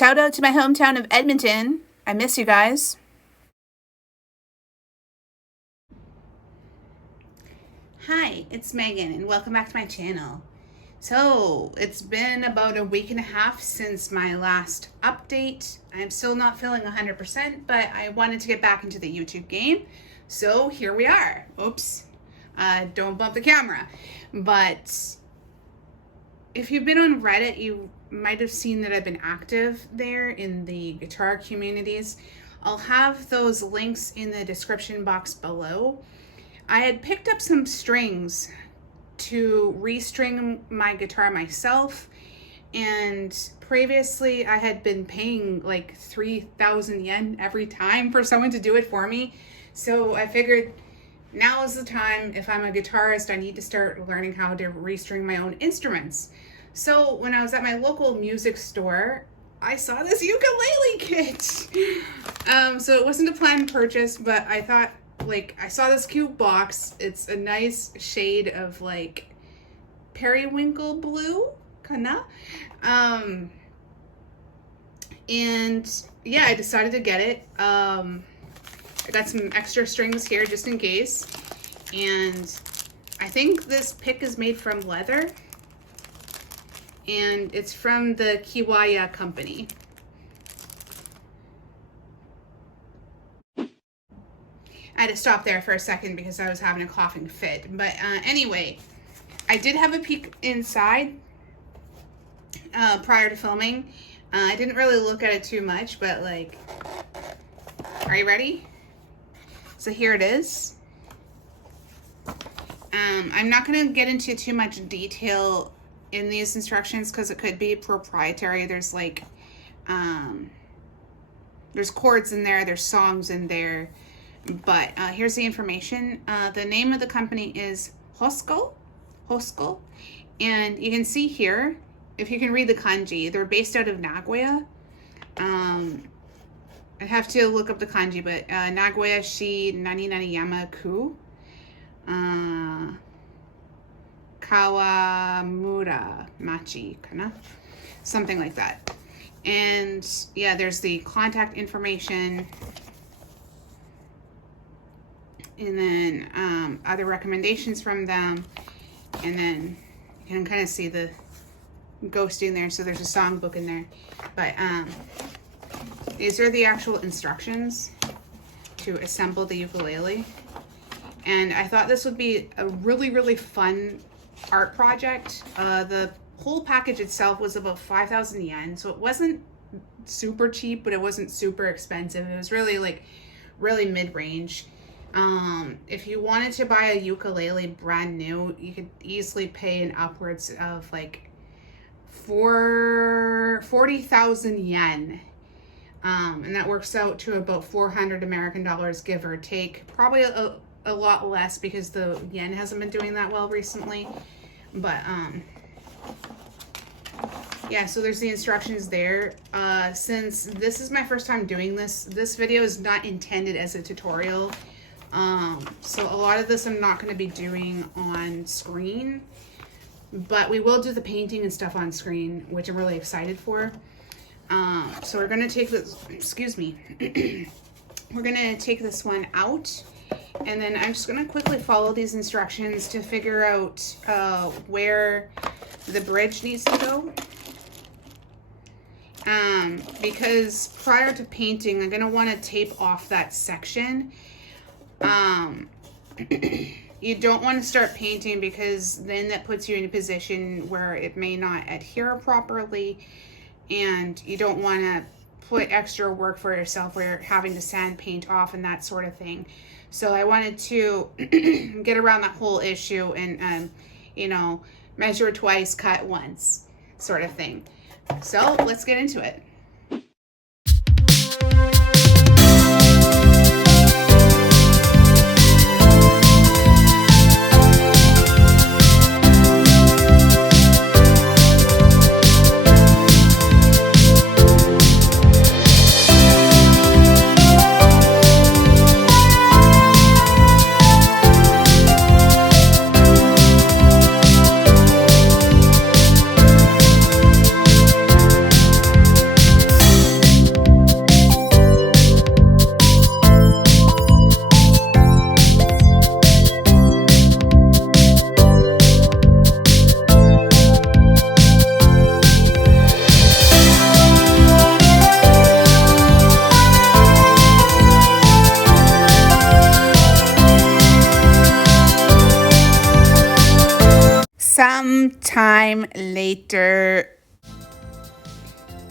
Shout out to my hometown of Edmonton. I miss you guys. Hi, it's Megan and welcome back to my channel. So, it's been about a week and a half since my last update. I'm still not feeling 100%, but I wanted to get back into the YouTube game. So, here we are. Oops. Don't bump the camera. But if you've been on Reddit, you might have seen that I've been active there in the guitar communities. I'll have those links in the description box below. I had picked up some strings to restring my guitar myself, and previously I had been paying like 3,000 yen every time for someone to do it for me. So I figured now is the time. If I'm a guitarist, I need to start learning how to restring my own instruments. So when I was at my local music store, I saw this ukulele kit. So it wasn't a planned purchase, but I thought, like, I saw this cute box. It's a nice shade of like periwinkle blue, kinda. And yeah, I decided to get it. I got some extra strings here just in case. And I think this pick is made from leather. And it's from the Kiwaya company. I had to stop there for a second because I was having a coughing fit. But anyway, I did have a peek inside prior to filming. I didn't really look at it too much, but like, are you ready? So here it is. I'm not going to get into too much detail in these instructions because it could be proprietary. There's like, there's chords in there, there's songs in there. But here's the information. The name of the company is Hosko. And you can see here, if you can read the kanji, they're based out of Nagoya. I have to look up the kanji, but Nagoya shi nani nani yama ku. Kawamura machi, kana? Something like that. And yeah, there's the contact information. And then other recommendations from them, and then you can kind of see the ghosting there. So there's a songbook in there, but these are the actual instructions to assemble the ukulele. And I thought this would be a really fun art project. The whole package itself was about 5,000 yen, so it wasn't super cheap, but it wasn't super expensive. It was really like really mid-range. If you wanted to buy a ukulele brand new, you could easily pay an upwards of like 40,000 yen. And that works out to about 400 American dollars, give or take. Probably a lot less because the yen hasn't been doing that well recently. But, yeah, so there's the instructions there. Since this is my first time doing this video is not intended as a tutorial. So a lot of this I'm not going to be doing on screen, but we will do the painting and stuff on screen, which I'm really excited for. So we're going to take this, excuse me, we're going to take this one out, and then I'm just going to quickly follow these instructions to figure out where the bridge needs to go. Because prior to painting, I'm going to want to tape off that section. You don't want to start painting because then that puts you in a position where it may not adhere properly, and you don't want to put extra work for yourself where you're having to sand paint off and that sort of thing. So I wanted to get around that whole issue and, you know, measure twice, cut once sort of thing. So let's get into it. Sometime later.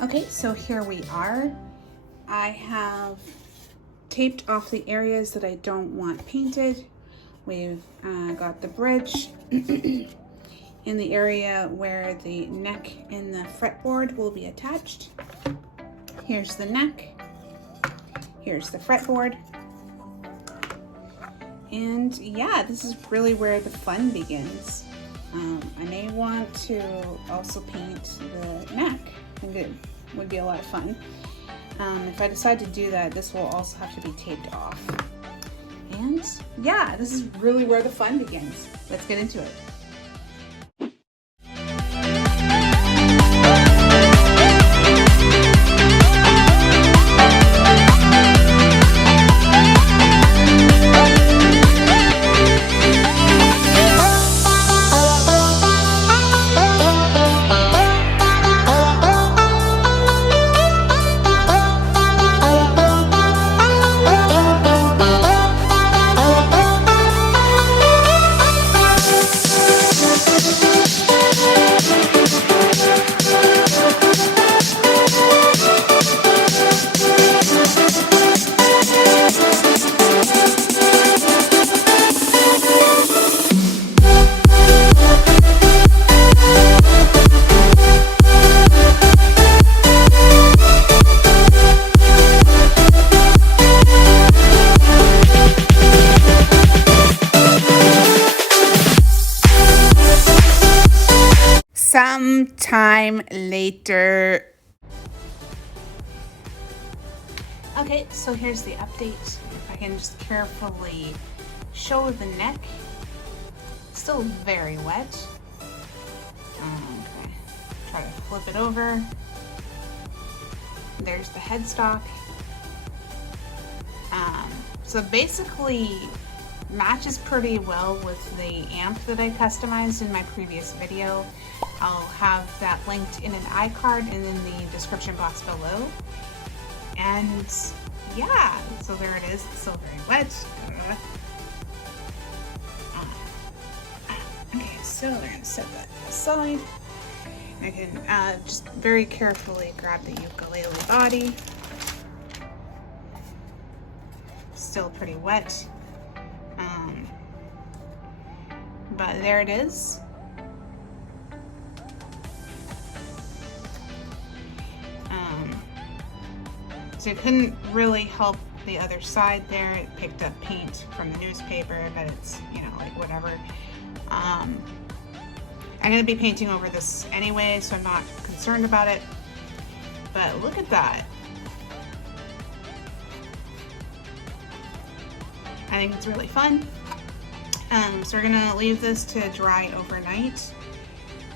Okay, so here we are. I have taped off the areas that I don't want painted. We've got the bridge in the area where the neck and the fretboard will be attached. Here's the neck. Here's the fretboard. And yeah, this is really where the fun begins. I may want to also paint the neck. I think it would be a lot of fun. If I decide to do that, this will also have to be taped off. And yeah, this is really where the fun begins. Let's get into it. Sometime later. Okay, so here's the update. If I can just carefully show the neck. Still very wet. Okay, try to flip it over. There's the headstock. So basically matches pretty well with the amp that I customized in my previous video. I'll have that linked in an iCard and in the description box below. And yeah, so there it is. It's still very wet. Okay, so we're gonna set that aside. I can just very carefully grab the ukulele body. Still pretty wet. But there it is. So it couldn't really help the other side there. It picked up paint from the newspaper, but it's, you know, like whatever. I'm gonna be painting over this anyway, so I'm not concerned about it. But look at that. I think it's really fun. So we're gonna leave this to dry overnight.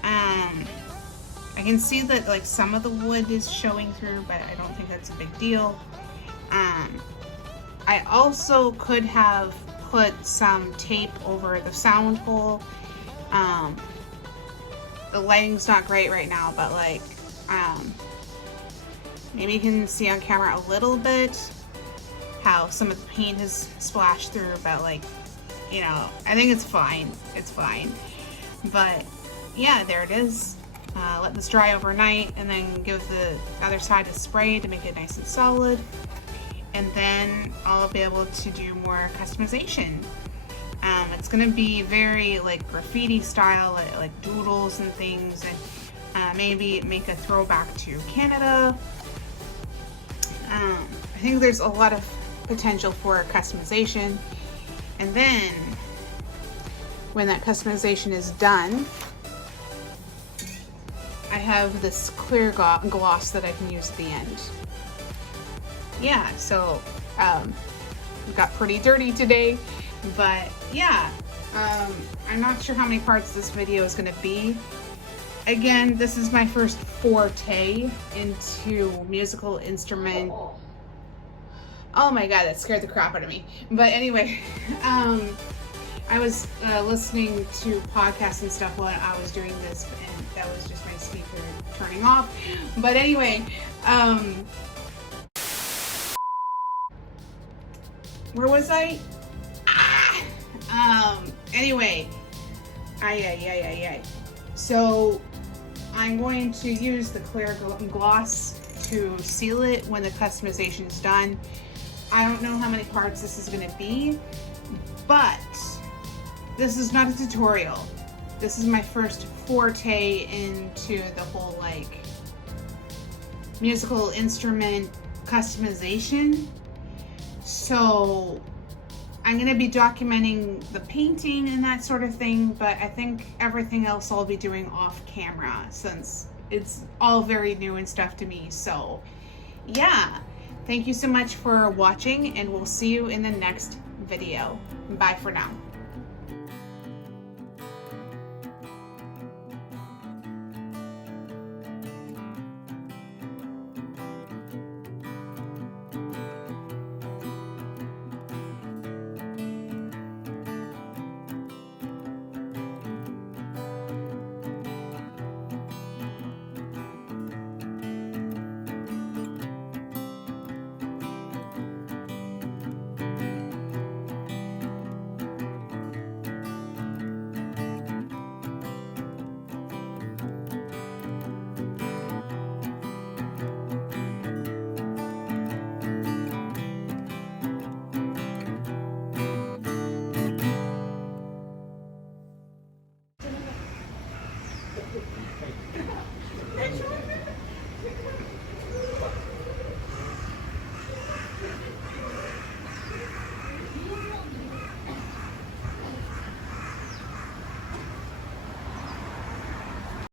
I can see that like some of the wood is showing through, but I don't think that's a big deal. I also could have put some tape over the sound hole. The lighting's not great right now, but like maybe you can see on camera a little bit how some of the paint is splashed through, but like, you know, I think it's fine. It's fine. But yeah, there it is. Let this dry overnight and then give the other side a spray to make it nice and solid. And then I'll be able to do more customization. It's gonna be very like graffiti style, like doodles and things, and maybe make a throwback to Canada. I think there's a lot of potential for customization. And then when that customization is done, I have this clear gloss that I can use at the end. Yeah, so we got pretty dirty today, but yeah, I'm not sure how many parts this video is going to be. Again, this is my first forte into musical instrument. Oh my god, that scared the crap out of me. But anyway, I was listening to podcasts and stuff while I was doing this, and that was just my speaker turning off. But anyway, where was I? Anyway, So I'm going to use the clear gloss to seal it when the customization is done. I don't know how many parts this is going to be, but this is not a tutorial. This is my first forte into the whole like musical instrument customization. So I'm going to be documenting the painting and that sort of thing, but I think everything else I'll be doing off camera since it's all very new and stuff to me. So yeah, thank you so much for watching, and we'll see you in the next video. Bye for now.